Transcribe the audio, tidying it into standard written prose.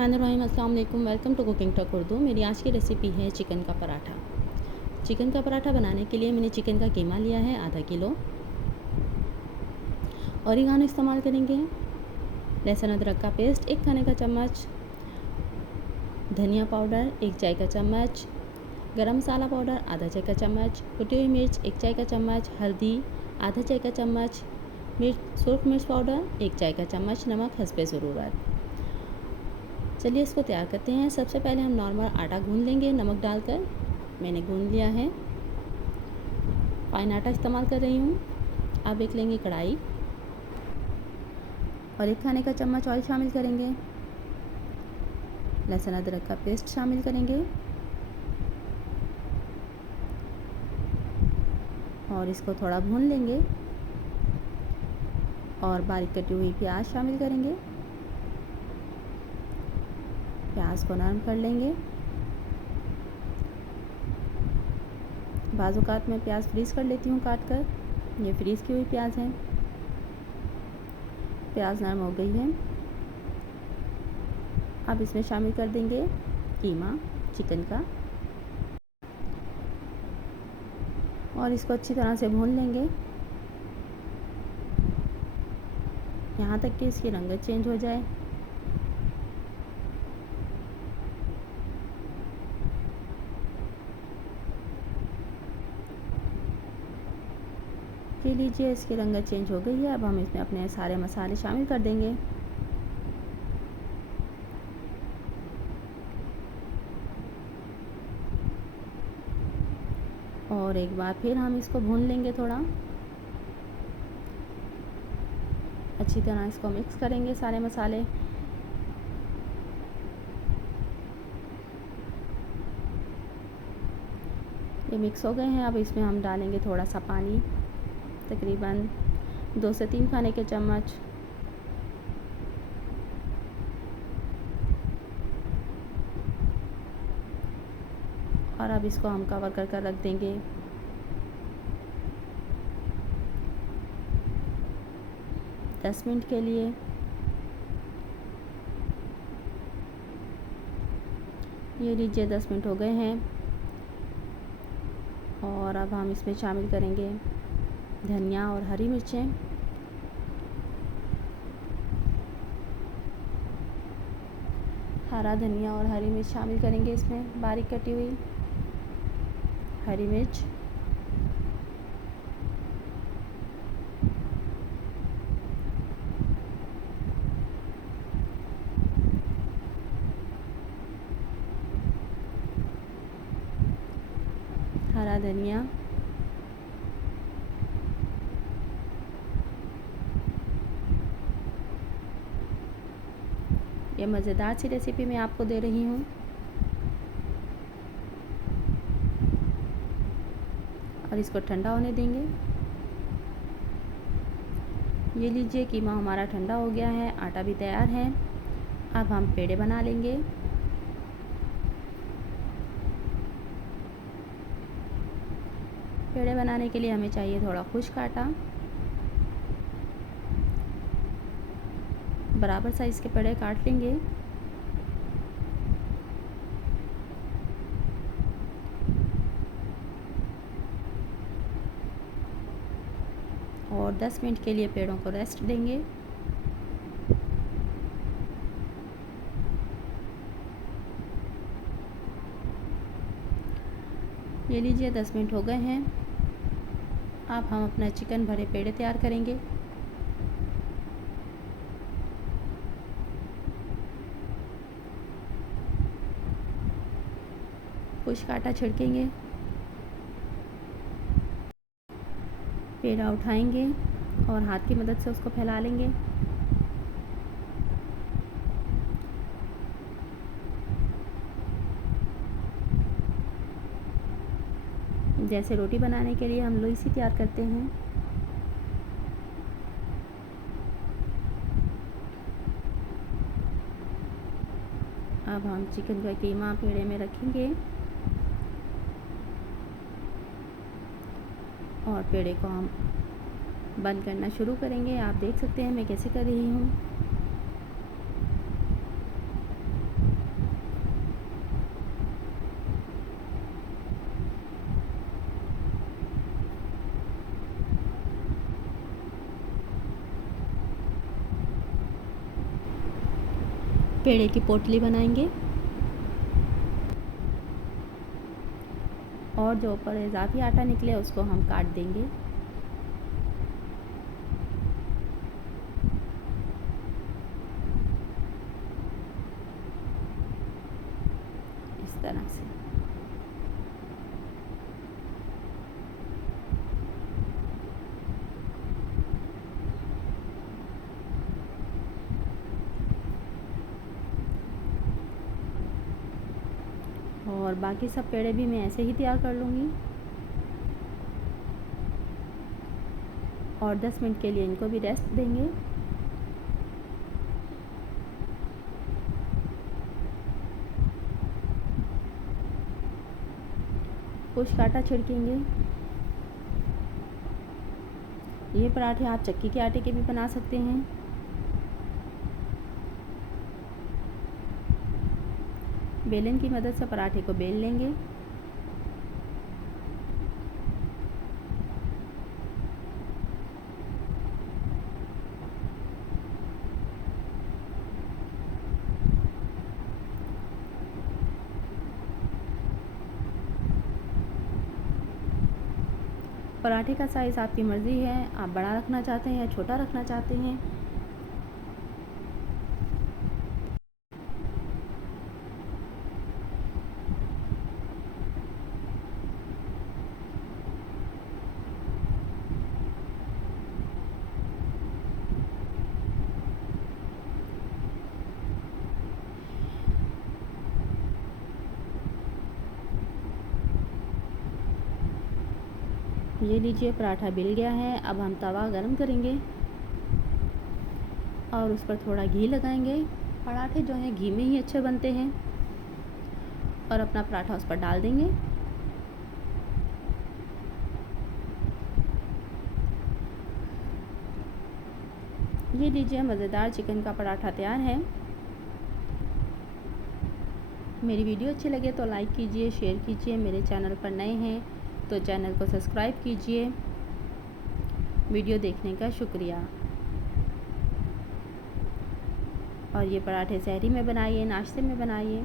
बिस्मिल्लाहिर्रहमानिर्रहीम। अस्सलाम वालेकुम। Welcome to cooking talk Urdu. मेरी आज की रेसिपी है चिकन का पराठा। चिकन का पराठा बनाने के लिए मैंने चिकन का कीमा लिया है आधा किलो। ऑरिगानो इस्तेमाल करेंगे। लहसुन अदरक का पेस्ट 1 खाने का चम्मच, धनिया पाउडर 1 चाय का चम्मच, गरम मसाला पाउडर आधा चाय का चम्मच, कुटी हुई मिर्च 1 चाय का चम्मच, हल्दी आधा चाय का चम्मच, सूरख मिर्च पाउडर 1 चाय का चम्मच, नमक हस्बे ज़रूरत। चलिए इसको तैयार करते हैं। सबसे पहले हम नॉर्मल आटा गूंद लेंगे नमक डालकर। मैंने गूंद लिया है, फाइन आटा इस्तेमाल कर रही हूँ। अब एक लेंगे कढ़ाई और 1 खाने का चम्मच ऑयल शामिल करेंगे। लहसुन अदरक का पेस्ट शामिल करेंगे और इसको थोड़ा भून लेंगे और बारीक कटी हुई प्याज शामिल करेंगे। प्याज को नरम कर लेंगे। बाज़-औक़ात मैं प्याज फ्रीज़ कर लेती हूँ काट कर। ये फ्रीज़ की हुई प्याज है। प्याज नरम हो गई है। अब इसमें शामिल कर देंगे कीमा चिकन का और इसको अच्छी तरह से भून लेंगे यहाँ तक कि इसकी रंगत चेंज हो जाए। ये लीजिए इसकी रंगत चेंज हो गई है। अब हम इसमें अपने सारे मसाले शामिल कर देंगे। और एक बार फिर हम इसको भून लेंगे थोड़ा। अच्छी तरह इसको मिक्स करेंगे सारे मसाले। ये मिक्स हो गए हैं। अब इसमें हम डालेंगे थोड़ा सा पानी, तकरीबन 2 से 3 खाने के चम्मच। और अब इसको हम कवर कर रख देंगे 10 मिनट के लिए। ये लीजिए 10 मिनट हो गए हैं और अब हम इसमें शामिल करेंगे धनिया और हरी मिर्चें। हरा धनिया और हरी मिर्च शामिल करेंगे इसमें, बारीक कटी हुई हरी मिर्च। हरा धनिया, ये मज़ेदार सी रेसिपी मैं आपको दे रही हूँ। और इसको ठंडा होने देंगे। ये लीजिए कीमा हमारा ठंडा हो गया है, आटा भी तैयार है। अब हम पेड़े बना लेंगे। पेड़े बनाने के लिए हमें चाहिए थोड़ा खुश्क आटा। बराबर साइज़ के पेड़े काट लेंगे। और 10 मिनट के लिए पेड़ों को रेस्ट देंगे। ये लीजिए 10 मिनट हो गए हैं। अब हम अपना चिकन भरे पेड़े तैयार करेंगे। खुश्क आटा छिड़केंगे, पेड़ा उठाएंगे और हाथ की मदद से उसको फैला लेंगे। जैसे रोटी बनाने के लिए हम लोई सी तैयार करते हैं। अब हम चिकन का कीमा पेड़े में रखेंगे और पेड़े को हम बंद करना शुरू करेंगे। आप देख सकते हैं मैं कैसे कर रही हूँ। पेड़े की पोटली बनाएंगे और जो ऊपर इजाफी आटा निकले उसको हम काट देंगे। इस तरह से और बाकी सब पेड़े भी मैं ऐसे ही तैयार कर लूँगी और 10 मिनट के लिए इनको भी रेस्ट देंगे। कुछ आटा छिड़केंगे। ये पराठे आप चक्की के आटे के भी बना सकते हैं। बेलन की मदद से पराठे को बेल लेंगे। पराठे का साइज़ आपकी मर्ज़ी है, आप बड़ा रखना चाहते हैं या छोटा रखना चाहते हैं। ये लीजिए पराठा बिल गया है। अब हम तवा गरम करेंगे और उस पर थोड़ा घी लगाएंगे। पराठे जो हैं घी में ही अच्छे बनते हैं। और अपना पराठा उस पर डाल देंगे। ये लीजिए मज़ेदार चिकन का पराठा तैयार है। मेरी वीडियो अच्छी लगे तो लाइक कीजिए, शेयर कीजिए। मेरे चैनल पर नए हैं तो चैनल को सब्सक्राइब कीजिए। वीडियो देखने का शुक्रिया। और ये पराठे सहरी में बनाइए, नाश्ते में बनाइए।